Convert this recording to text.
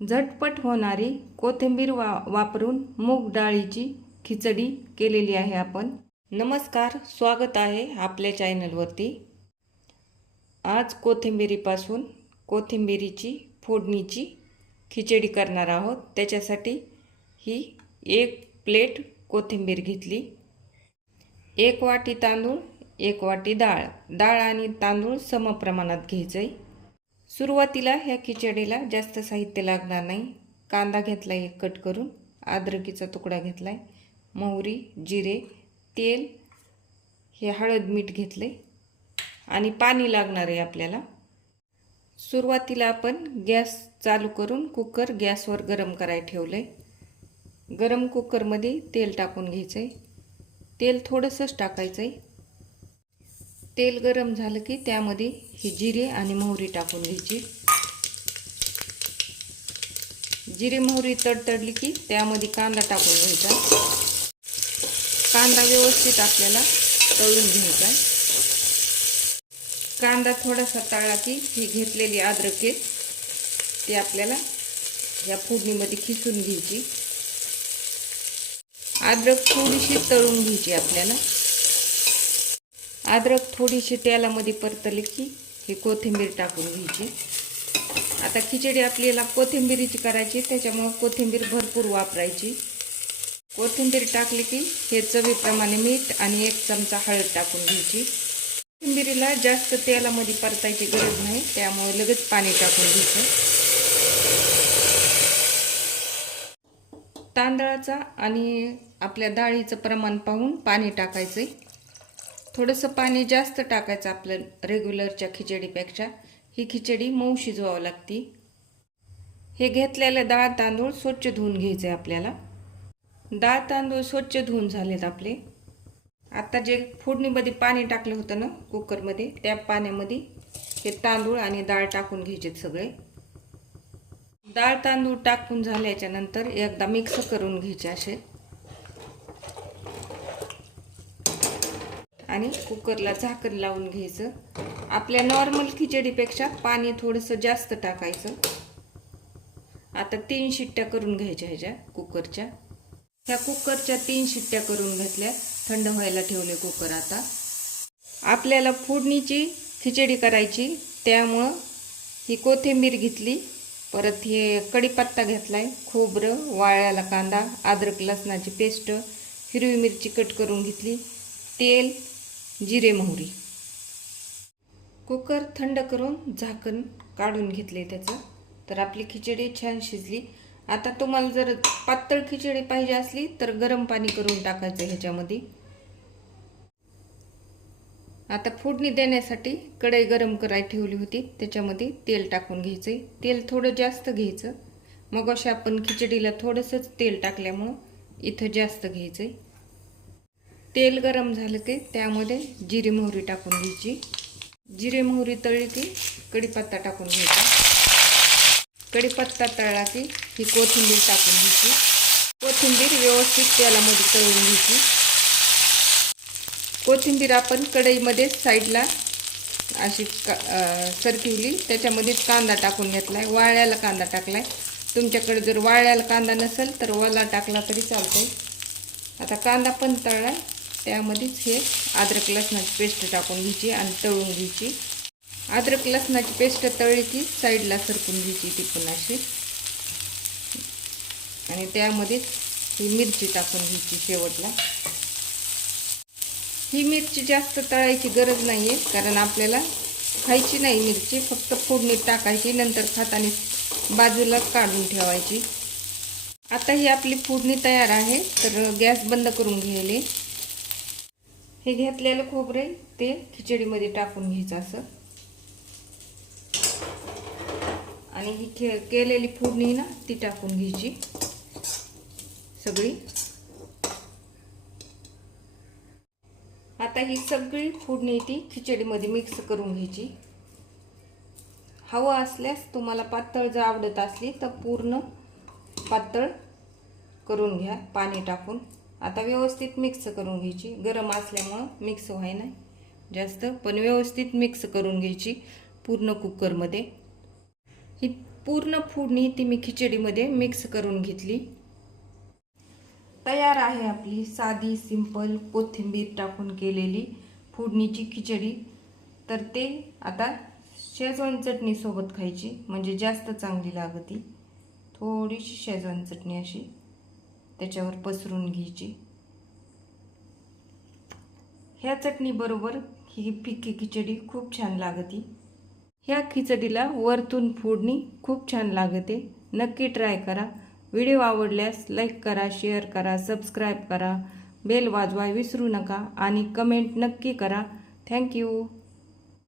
झटपट होणारी कोथिंबीर वापरून मूग डाळीची खिचडी केलेली आहे आपण। नमस्कार, स्वागत आहे आपल्या चॅनलवरती। आज कोथिंबीरीपासून कोथिंबीरीची फोडणीची खिचडी करणार आहोत। त्याच्यासाठी ही 1 प्लेट कोथिंबीर घेतली, 1 वाटी तांदूळ, 1 वाटी डाळ। डाळ आणि तांदूळ समप्रमाणात घ्यायचे। सुरुवातीला ह्या खिचडीला जास्त साहित्य लागणार नाही। कांदा घेतलाय 1 कट करून, अद्रकीचा तुकडा घेतलाय, मोहरी, जिरे, तेल, हे हळद, मीठ घेतले आणि पाणी लागणार आहे आपल्याला। सुरुवातीला आपण गॅस चालू करून कुकर गॅसवर गरम करायला ठेवले। गरम कुकरमध्ये तेल टाकून घ्यायचे। तेल थोडंसंच टाकायचे। तेल गरम झालं की त्यामध्ये ही जिरे आणि मोहरी टाकून घ्यायची। जिरे मोहरी तडतडली की त्यामध्ये कांदा टाकून घ्यायचा। कांदा व्यवस्थित आपल्याला तळून घ्यायचा। कांदा थोडासा तळला की ही घेतलेली अद्रक आहे ती आपल्याला या फोडणीमध्ये खिसून घ्यायची। अद्रक थोडीशी तळून घ्यायची आपल्याला। अद्रक थोडीशी तेलामध्ये परतली की ही कोथिंबीर टाकून घ्यायची। आता खिचडी आपल्याला कोथिंबीरीची करायची, त्याच्यामुळे कोथिंबीर भरपूर वापरायची। कोथिंबीर टाकली की हे चवीप्रमाणे मीठ आणि 1 चमचा हळद टाकून घ्यायची। कोथिंबीरीला जास्त तेलामध्ये परतायची गरज नाही, त्यामुळे लगेच पाणी टाकून घ्यायचं। तांदळाचा आणि आपल्या डाळीचं प्रमाण पाहून पाणी टाकायचं। थोडंसं पाणी जास्त टाकायचं आपल्या रेग्युलरच्या खिचडीपेक्षा। ही खिचडी मऊ शिजवावी लागते। हे घेतलेले डाळ तांदूळ स्वच्छ धुवून घ्यायचे आपल्याला। डाळ तांदूळ स्वच्छ धुवून झालेत आपले। आता जे फोडणीमध्ये पाणी टाकलं होतं ना कुकरमध्ये, त्या पाण्यामध्ये हे तांदूळ आणि डाळ टाकून घ्यायचे सगळे। डाळ तांदूळ टाकून झाल्याच्या नंतर एकदा मिक्स करून घ्यायचे असे आणि कुकरला झाकण लावून घ्यायचं। आपल्या नॉर्मल खिचडीपेक्षा पाणी थोडंसं जास्त टाकायचं। आता 3 शिट्ट्या करून घ्यायच्या ह्याच्या कुकरच्या। ह्या कुकरच्या 3 शिट्ट्या करून घेतल्या, थंड व्हायला ठेवले कुकर। आता आपल्याला फोडणीची खिचडी करायची, त्यामुळं ही कोथिंबीर घेतली, परत हे कढीपत्ता घेतलाय, खोबरं, वाळलेला कांदा, अद्रक लसणाची पेस्ट, हिरवी मिरची कट करून घेतली, तेल, जिरे मोहरी। कुकर थंड करून झाकण काढून घेतले त्याचं, तर आपली खिचडी छान शिजली। आता तुम्हाला जर पातळ खिचडी पाहिजे असली तर गरम पाणी करून टाकायचं ह्याच्यामध्ये। आता फोडणी देण्यासाठी कढई गरम करायला ठेवली होती, त्याच्यामध्ये तेल टाकून घ्यायचे। तेल थोडं जास्त घ्यायचं, मग अशा आपण खिचडीला थोडंसंच तेल टाकल्यामुळं इथं जास्त घ्यायचे। तेल गरम झालं की त्यामध्ये जिरे मोहरी टाकून घ्यायची। जिरे मोहरी तळली की कढीपत्ता टाकून घ्यायचा। कढीपत्ता तळला की ही कोथिंबीर टाकून घ्यायची। कोथिंबीर व्यवस्थित तेलामध्ये तळून घ्यायची। कोथिंबीर आपण कढईमध्ये साईडला अशी सरकवली, त्याच्यामध्ये कांदा टाकून घेतलाय, वाळलेला कांदा टाकलाय। तुमच्याकडे जर वाळलेला कांदा नसेल तर ओला टाकला तरी चालतंय। आता कांदा पण तळलाय, त्यामध्येच हे अद्रक लसणाची पेस्ट टाकून घ्यायची आणि तळून घ्यायची। अद्रक लसणाची पेस्ट तळली की साईडला सरकून घ्यायची ती पण अशी, आणि त्यामध्ये ही मिरची टाकून घ्यायची शेवटला। ही मिरची जास्त तळायची गरज नाही आहे, कारण आपल्याला खायची नाही मिरची, फक्त फोडणीत टाकायची, नंतर खाताना बाजूला काढून ठेवायची। आता ही आपली फोडणी तयार आहे, तर गॅस बंद करून घ्यायले। हे घेतलेलं खोबरे ते खिचडीमध्ये टाकून घ्यायचं असं, आणि ही केलेली फोडणी ना ती टाकून घ्यायची सगळी। आता ही सगळी फोडणी ती खिचडीमध्ये मिक्स करून घ्यायची। हवं असल्यास तुम्हाला पातळ जर आवडत असली तर पूर्ण पातळ करून घ्या पाणी टाकून। आता व्यवस्थित मिक्स करून घ्यायची। गरम असल्यामुळं मिक्स व्हाय नाही जास्त, पण व्यवस्थित मिक्स करून घ्यायची पूर्ण कुकरमध्ये। ही पूर्ण फोडणी ती मी खिचडीमध्ये मिक्स करून घेतली। तयार आहे आपली साधी सिंपल कोथिंबीर टाकून केलेली फोडणीची खिचडी। तर ते आता शेजवान चटणी सोबत खायची, म्हणजे जास्त चांगली लागते। थोडीशी शेजवान चटणी अशी त्याच्यावर पसरून घ्यायची। ह्या चटणी बरोबर ही फिक्की खिचडी खूप छान लागते। ह्या खिचडीला वरतून फोडणी खूप छान लागते। नक्की ट्राय करा। व्हिडिओ आवडल्यास लाईक करा, शेअर करा, सबस्क्राईब करा, बेल वाजवायला विसरू नका आणि कमेंट नक्की करा। थँक्यू।